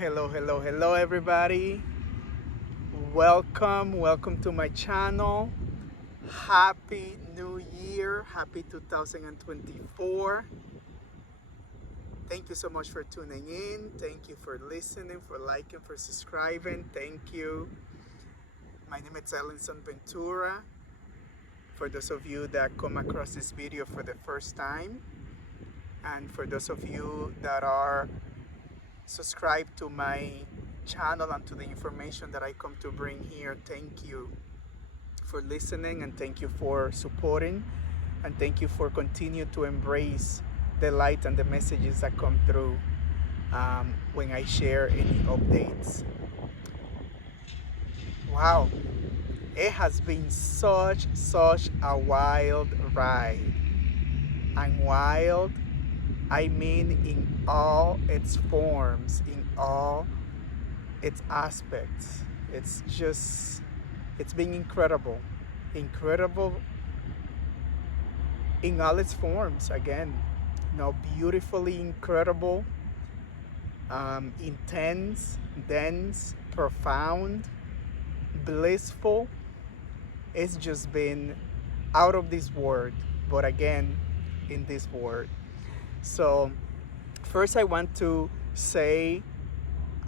Hello, everybody. Welcome to my channel. Happy New Year. Happy 2024. Thank you so much for tuning in. Thank you for listening, for liking, for subscribing. Thank you. My name is Ellison Ventura. For those of you that come across this video for the first time, and for those of you that are subscribed to my channel and to the information that I come to bring here, thank you for listening, and thank you for supporting, and thank you for continue to embrace the light and the messages that come through when I share any updates. Wow, it has been such a wild ride. And wild, I mean in all its forms, in all its aspects. It's been incredible in all its forms. Again, beautifully incredible, intense, dense, profound, blissful. It's just been out of this world, but again, in this world. So first I want to say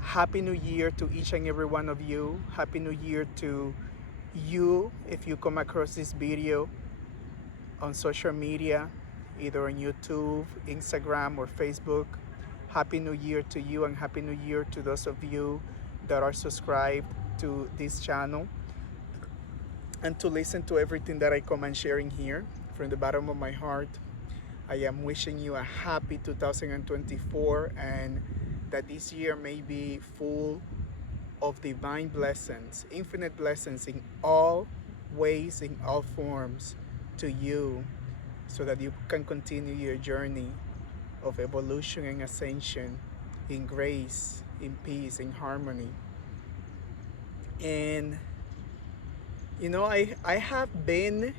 Happy New Year to each and every one of you. Happy New Year to you if you come across this video on social media, either on YouTube, Instagram, or Facebook. Happy New Year to you, and Happy New Year to those of you that are subscribed to this channel and to listen to everything that I come and sharing here. From the bottom of my heart, I am wishing you a happy 2024, and that this year may be full of divine blessings, infinite blessings in all ways, in all forms to you, so that you can continue your journey of evolution and ascension in grace, in peace, in harmony. And I have been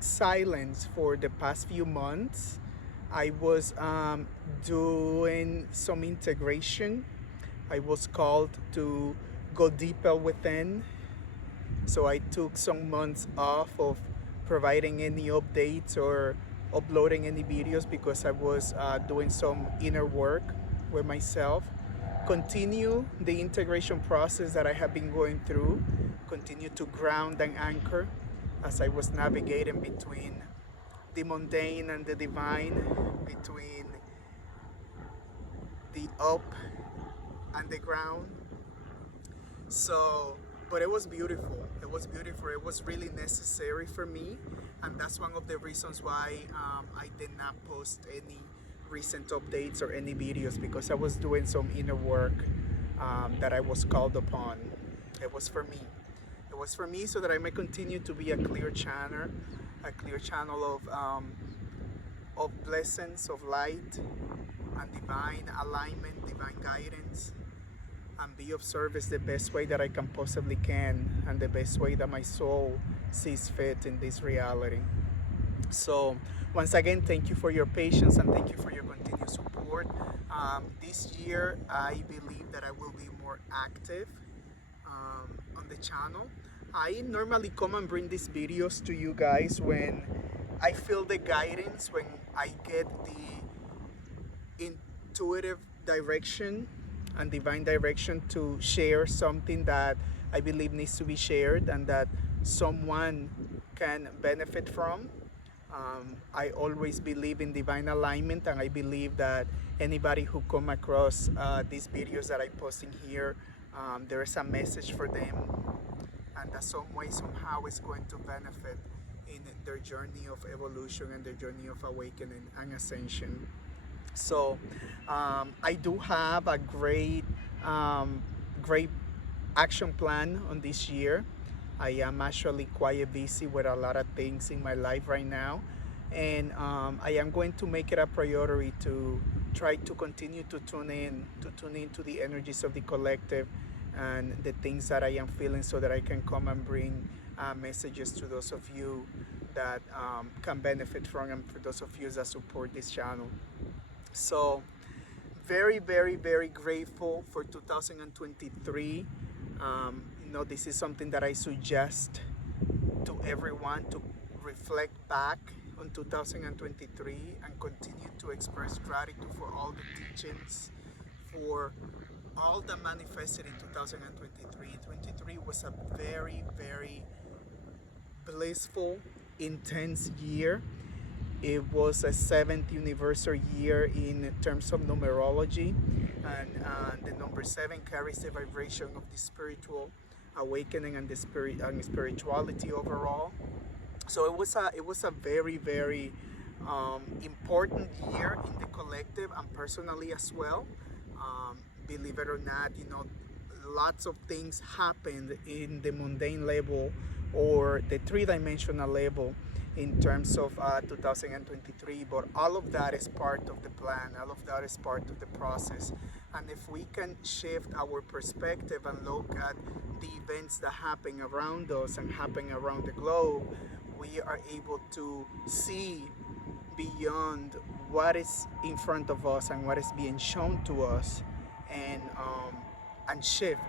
silenced for the past few months. I was doing some integration. I was called to go deeper within. So I took some months off of providing any updates or uploading any videos because I was doing some inner work with myself. Continue the integration process that I have been going through. Continue to ground and anchor as I was navigating between the mundane and the divine, between the up and the ground. So, but it was beautiful. It was beautiful. It was really necessary for me, and that's one of the reasons why I did not post any recent updates or any videos, because I was doing some inner work that I was called upon. It was for me. It was for me so that I may continue to be a clear channel of blessings, of light, and divine alignment, divine guidance, and be of service the best way that I can possibly can, and the best way that my soul sees fit in this reality. So once again, thank you for your patience, and thank you for your continued support. This year, I believe that I will be more active on the channel. I normally come and bring these videos to you guys when I feel the guidance, when I get the intuitive direction and divine direction to share something that I believe needs to be shared and that someone can benefit from. I always believe in divine alignment, and I believe that anybody who come across these videos that I post in here, there is a message for them, and that some way, somehow, is going to benefit in their journey of evolution and their journey of awakening and ascension. So I do have a great action plan on this year. I am actually quite busy with a lot of things in my life right now, and I am going to make it a priority to try to continue to tune in to the energies of the collective and the things that I am feeling, so that I can come and bring messages to those of you that can benefit from, and for those of you that support this channel. So very, very, very grateful for 2023. This is something that I suggest to everyone to reflect back on 2023 and continue to express gratitude for all the teachings, for all that manifested in 2023. 23 was a very, very blissful, intense year. It was a 7th anniversary year in terms of numerology, and the number 7 carries the vibration of the spiritual awakening and the spirit and spirituality overall. So it was a very, very important year in the collective and personally as well. Believe it or not, lots of things happened in the mundane level or the three-dimensional level in terms of 2023, but all of that is part of the plan, all of that is part of the process. And if we can shift our perspective and look at the events that happen around us and happen around the globe, we are able to see beyond what is in front of us and what is being shown to us, and shift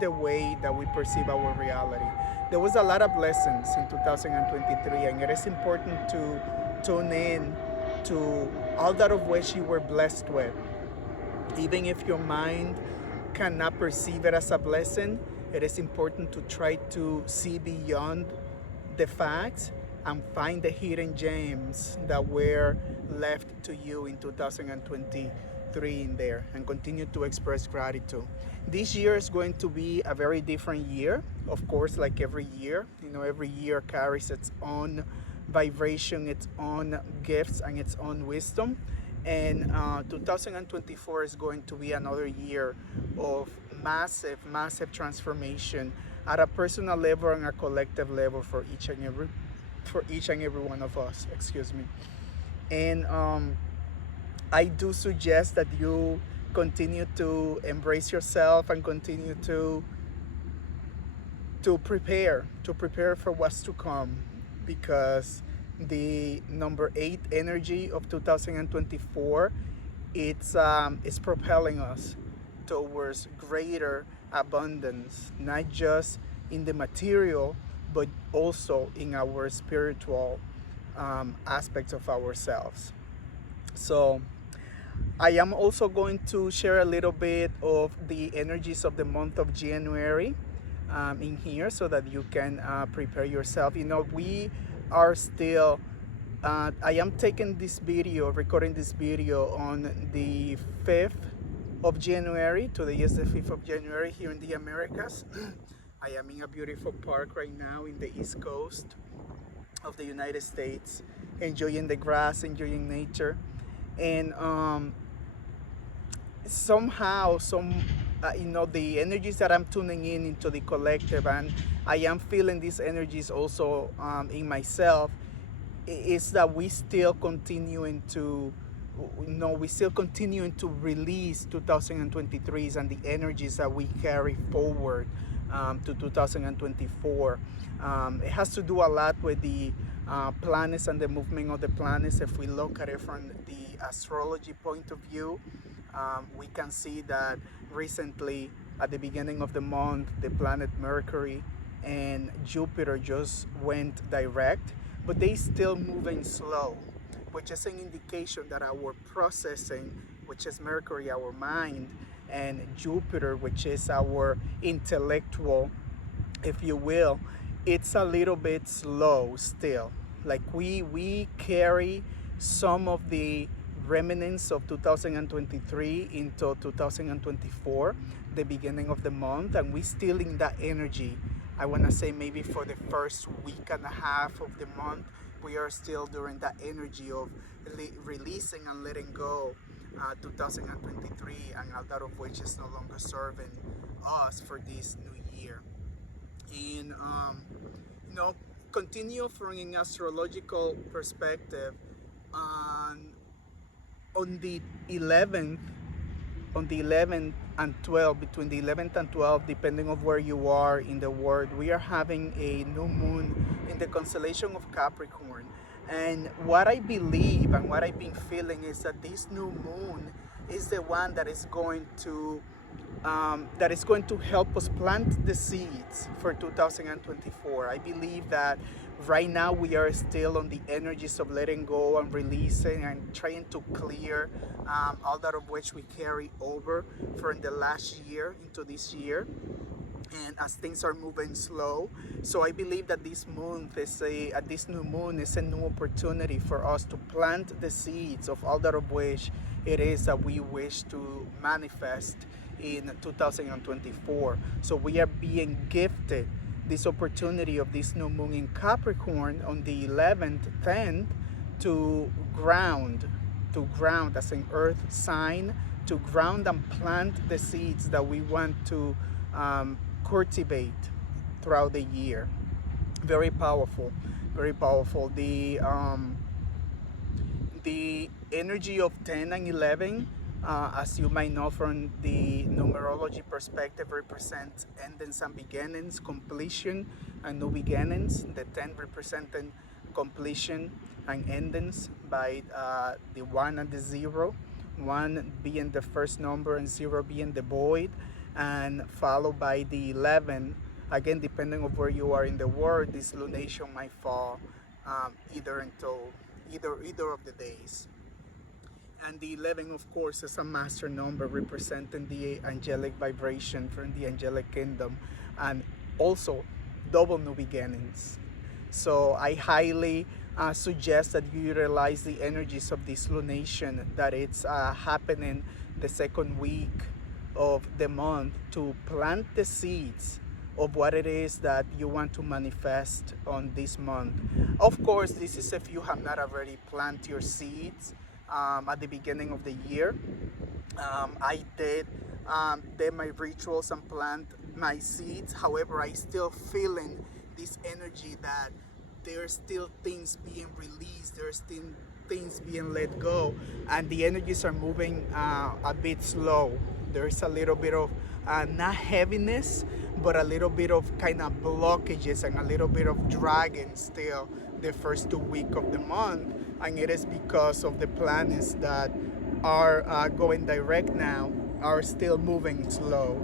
the way that we perceive our reality. There was a lot of lessons in 2023, and it is important to tune in to all that of which you were blessed with. Even if your mind cannot perceive it as a blessing, it is important to try to see beyond the facts and find the hidden gems that were left to you in 2023 in there, and continue to express gratitude. This year is going to be a very different year, of course, like every year. Every year carries its own vibration, its own gifts, and its own wisdom. And 2024 is going to be another year of massive, massive transformation at a personal level and a collective level for each and every one of us. Excuse me. And I do suggest that you continue to embrace yourself and continue to prepare for what's to come, because the number 8 energy of 2024, it's propelling us towards greater abundance, not just in the material, but also in our spiritual aspects of ourselves. So I am also going to share a little bit of the energies of the month of January in here, so that you can prepare yourself. We are still, I am taking this video, recording this video on the 5th of January. Today is the 5th of January here in the Americas. I am in a beautiful park right now in the East Coast of the United States, enjoying the grass, enjoying nature. And somehow, the energies that I'm tuning into the collective, and I am feeling these energies also in myself, is that we still continuing to release 2023s and the energies that we carry forward to 2024. It has to do a lot with the planets and the movement of the planets. If we look at it from the astrology point of view, we can see that recently, at the beginning of the month, the planet Mercury and Jupiter just went direct, but they still moving slow, which is an indication that our processing, which is Mercury, our mind, and Jupiter, which is our intellectual, if you will, it's a little bit slow still. Like we carry some of the remnants of 2023 into 2024, the beginning of the month, and we still in that energy. I want to say maybe for the first week and a half of the month, we are still during that energy of releasing and letting go 2023, and a lot of which is no longer serving us for this new year. And continue from an astrological perspective, on the 11th and 12th, between the 11th and 12th, depending on where you are in the world, we are having a new moon in the constellation of Capricorn. And what I believe and what I've been feeling is that this new moon is the one that is going to help us plant the seeds for 2024. I believe that right now we are still on the energies of letting go and releasing and trying to clear all that of which we carry over from the last year into this year, and as things are moving slow. So I believe that this new moon is a new opportunity for us to plant the seeds of all that of which it is that we wish to manifest in 2024. So we are being gifted this opportunity of this new moon in Capricorn on the 11th, 10th, to ground as an earth sign, to ground and plant the seeds that we want to cultivate throughout the year. Very powerful, very powerful. The energy of 10 and 11, as you might know from the numerology perspective, represents endings and beginnings, completion and new beginnings. The 10 representing completion and endings by the 1 and the 0, 1 being the first number and 0 being the void, and followed by the 11. Again, depending on where you are in the world, this lunation might fall either of the days. And the 11, of course, is a master number representing the angelic vibration from the angelic kingdom, and also double new beginnings. So I highly suggest that you utilize the energies of this lunation, that it's happening the second week of the month, to plant the seeds of what it is that you want to manifest on this month. Of course, this is if you have not already planted your seeds at the beginning of the year. I did my rituals and plant my seeds. However, I still feeling this energy that there's still things being released, there's still things being let go, and the energies are moving a bit slow. There's a little bit of not heaviness, but a little bit of kind of blockages and a little bit of dragging still the first 2 weeks of the month. And it is because of the planets that are going direct now are still moving slow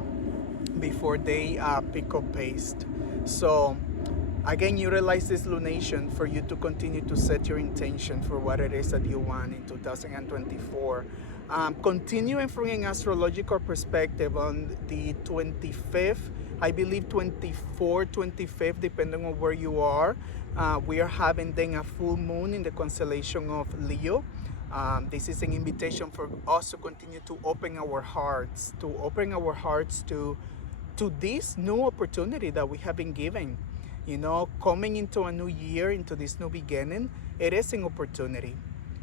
before they pick up pace. So again, utilize this lunation for you to continue to set your intention for what it is that you want in 2024. Continuing from an astrological perspective, on the 25th, I believe 24th, 25th, depending on where you are, we are having then a full moon in the constellation of Leo. This is an invitation for us to continue to open our hearts, to this new opportunity that we have been given. You know, coming into a new year, into this new beginning, it is an opportunity.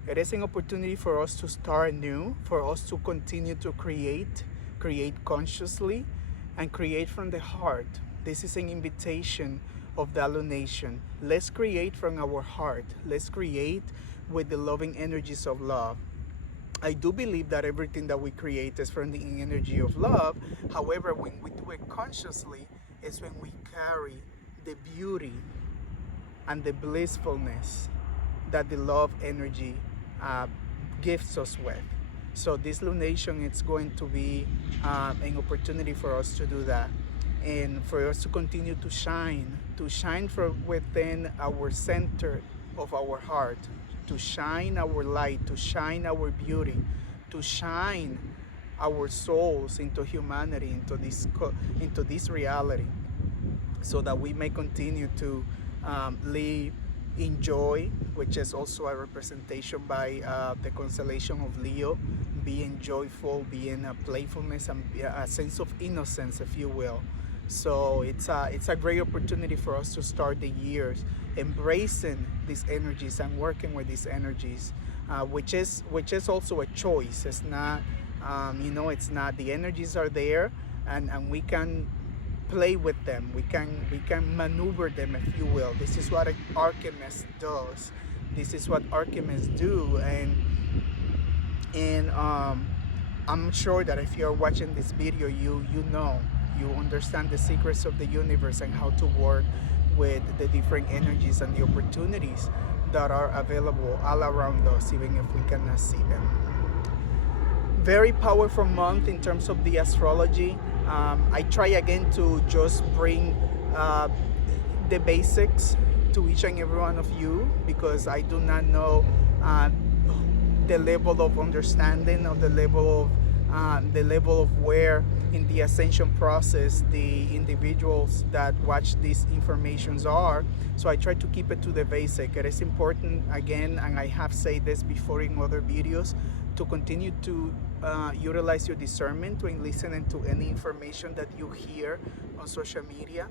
It is an opportunity for us to start anew, for us to continue to create consciously, and create from the heart. This is an invitation of the lunation. Let's create from our heart. Let's create with the loving energies of love. I do believe that everything that we create is from the energy of love. However, when we do it consciously, is when we carry the beauty and the blissfulness that the love energy gifts us with. So this lunation, it's going to be an opportunity for us to do that, and for us to continue to shine from within our center of our heart, to shine our light, to shine our beauty, to shine our souls into humanity, into this reality, so that we may continue to live in joy, which is also a representation by the constellation of Leo, being joyful, being a playfulness, and a sense of innocence, if you will. So it's a great opportunity for us to start the years embracing these energies and working with these energies, which is also a choice. It's not, it's not, the energies are there, and we can play with them. We can maneuver them, if you will. This is what an alchemist does. This is what alchemists do, and I'm sure that if you're watching this video, you understand the secrets of the universe and how to work with the different energies and the opportunities that are available all around us, even if we cannot see them. Very powerful month in terms of the astrology. I try again to just bring uh, the basics to each and every one of you, because I do not know uh, the level of understanding, or the level of where in the ascension process the individuals that watch these informations are. So I try to keep it to the basic. It is important, again, and I have said this before in other videos, to continue to utilize your discernment when listening to any information that you hear on social media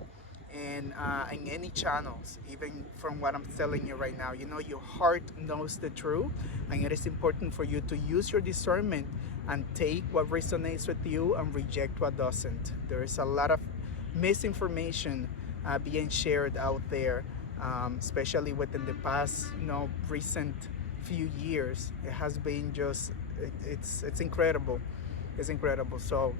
and in any channels, even from what I'm telling you right now. You know, your heart knows the truth, and it is important for you to use your discernment and take what resonates with you and reject what doesn't. There is a lot of misinformation being shared out there, especially within the past, recent few years. It has been just, it's incredible. It's incredible. So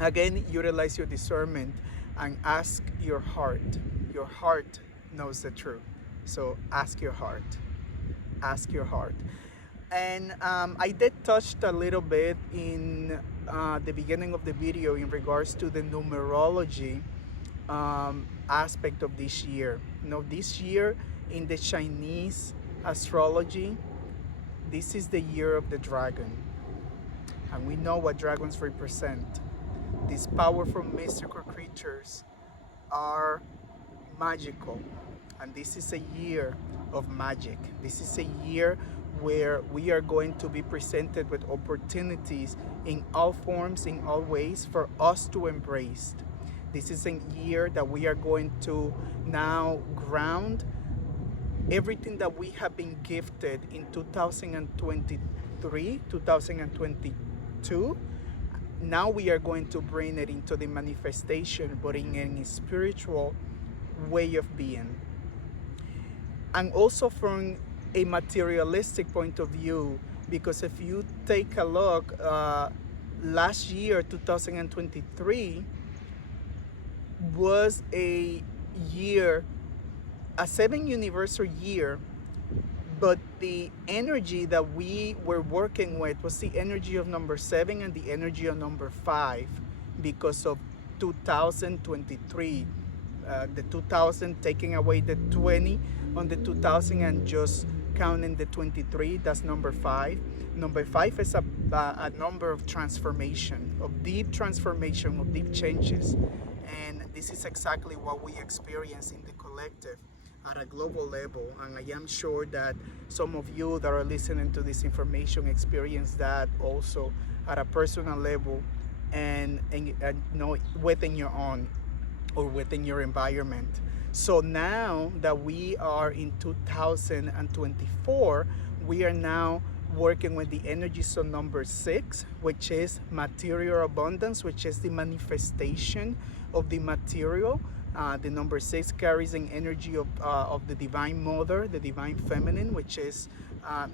again, utilize your discernment and ask your heart. Your heart knows the truth. So ask your heart. Ask your heart. And I did touch a little bit in the beginning of the video in regards to the numerology aspect of this year. This year in the Chinese astrology, this is the year of the dragon. And we know what dragons represent. These powerful mystical creatures are magical. And this is a year of magic. This is a year where we are going to be presented with opportunities in all forms, in all ways, for us to embrace. This is a year that we are going to now ground everything that we have been gifted in 2023, 2022. Now we are going to bring it into the manifestation, but in a spiritual way of being. And also from a materialistic point of view, because if you take a look, last year, 2023, was a year, a 7th anniversary year, but the energy that we were working with was the energy of number 7 and the energy of number 5, because of 2023. The 2000, taking away the 20 on the 2000 and just counting the 23, that's number 5. Number 5 is a number of transformation, of deep transformation, of deep changes. And this is exactly what we experience in the collective at a global level. And I am sure that some of you that are listening to this information experience that also at a personal level, and within your own or within your environment. So now that we are in 2024, we are now working with the energies of number 6, which is material abundance, which is the manifestation of the material. The number 6 carries an energy of the divine mother, the divine feminine, which is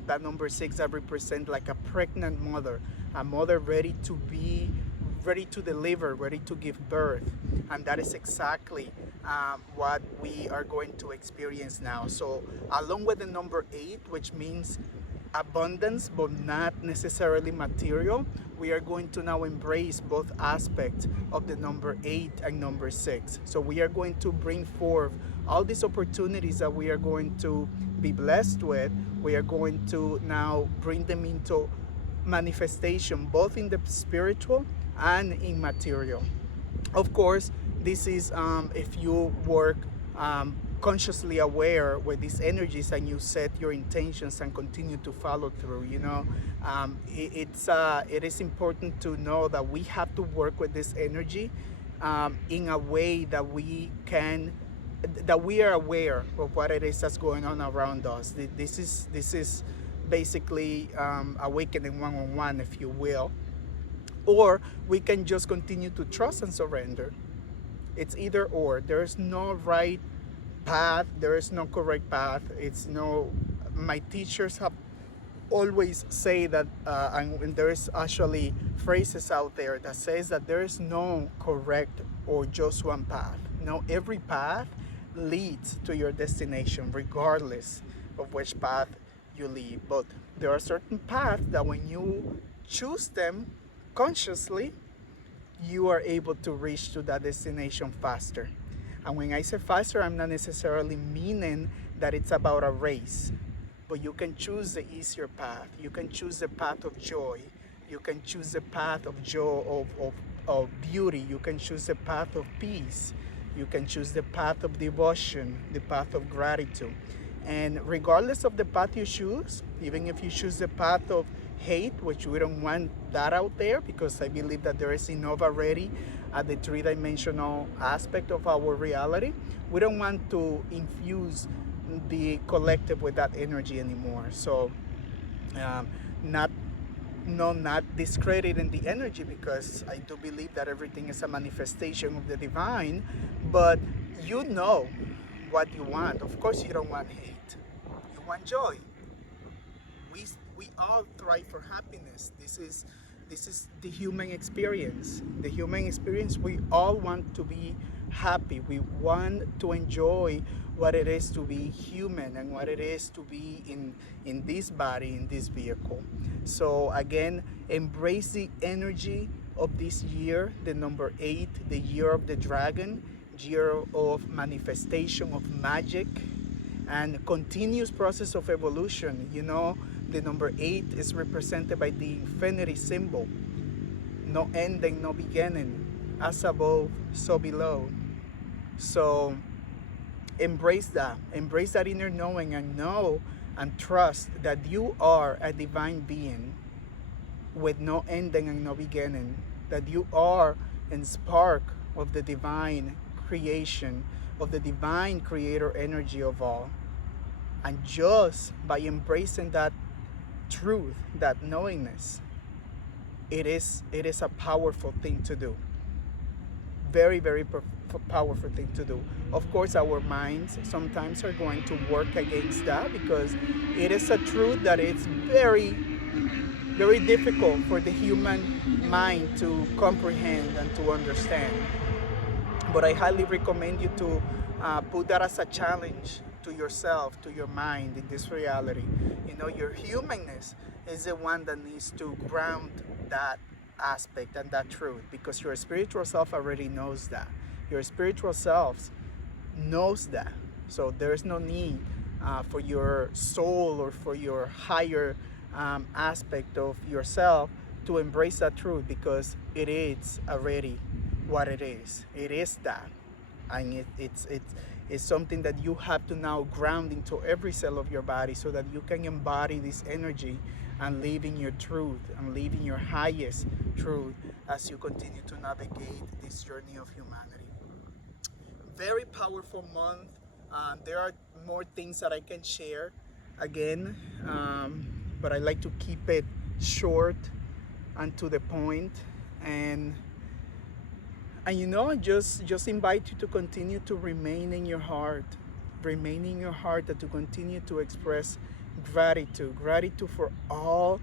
that number 6 that represents like a pregnant mother, a mother ready to deliver, ready to give birth. And that is exactly what we are going to experience now. So along with the number 8, which means abundance but not necessarily material, we are going to now embrace both aspects of the number 8 and number 6. So we are going to bring forth all these opportunities that we are going to be blessed with. We are going to now bring them into manifestation, both in the spiritual and in material. Of course, this is if you work consciously aware with these energies and you set your intentions and continue to follow through. It is important to know that we have to work with this energy in a way that we are aware of what it is that's going on around us. This is basically awakening one-on-one, if you will. Or we can just continue to trust and surrender. It's either or. There is no right path. There is no correct path. My teachers have always say that, and there is actually phrases out there that says that there is no correct or just one path. Every path leads to your destination, regardless of which path you lead. But there are certain paths that when you choose them consciously, you are able to reach to that destination faster. And when I say faster, I'm not necessarily meaning that it's about a race, but you can choose the easier path. You can choose the path of joy. You can choose the path of joy, of beauty. You can choose the path of peace. You can choose the path of devotion, the path of gratitude. And regardless of the path you choose, even if you choose the path of hate, which we don't want that out there, because I believe that there is enough already at the three-dimensional aspect of our reality. We don't want to infuse the collective with that energy anymore. So not discrediting the energy, because I do believe that everything is a manifestation of the divine, but you know what you want. Of course you don't want hate, you want joy. We all thrive for happiness. This is the human experience. The human experience, we all want to be happy. We want to enjoy what it is to be human and what it is to be in this body, in this vehicle. So again, embrace the energy of this year, the number 8, the year of the dragon, year of manifestation, of magic, and continuous process of evolution. You know, the number 8 is represented by the infinity symbol. No ending, no beginning. As above, so below. So embrace that inner knowing, and know and trust that you are a divine being with no ending and no beginning, that you are in spark of the divine creation, of the divine creator energy of all. And just by embracing that truth, that knowingness, it is a powerful thing to do. Very, very powerful thing to do. Of course, our minds sometimes are going to work against that, because it is a truth that it's very, very difficult for the human mind to comprehend and to understand. But I highly recommend you to put that as a challenge to yourself, to your mind in this reality. You know, your humanness is the one that needs to ground that aspect and that truth, because your spiritual self already knows that. Your spiritual self knows that. So there's no need for your soul or for your higher aspect of yourself to embrace that truth, because it is already what it is. It is that. And it's something that you have to now ground into every cell of your body, so that you can embody this energy and live in your truth and live in your highest truth as you continue to navigate this journey of humanity. Very powerful month. There are more things that I can share again, but I like to keep it short and to the point. And you know, just invite you to continue to remain in your heart, and to continue to express gratitude for all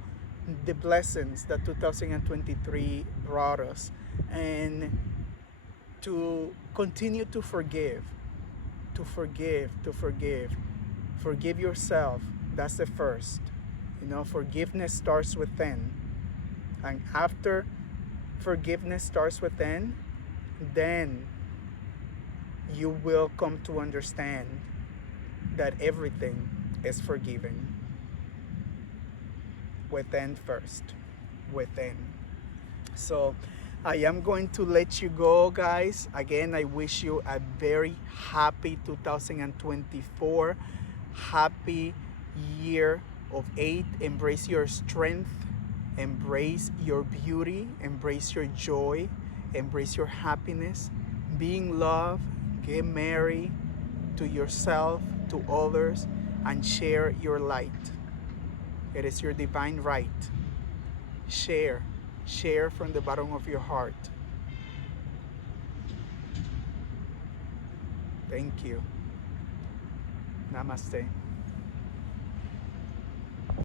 the blessings that 2023 brought us, and to continue to forgive yourself. That's the first. You know, forgiveness starts within, and after forgiveness starts within, then you will come to understand that everything is forgiven within first, within. So I am going to let you go, guys. Again, I wish you a very happy 2024. Happy year of 8. Embrace your strength, embrace your beauty, embrace your joy, embrace your happiness. Be in love, get married to yourself, to others, and share your light. It is your divine right. Share from the bottom of your heart. Thank you. Namaste.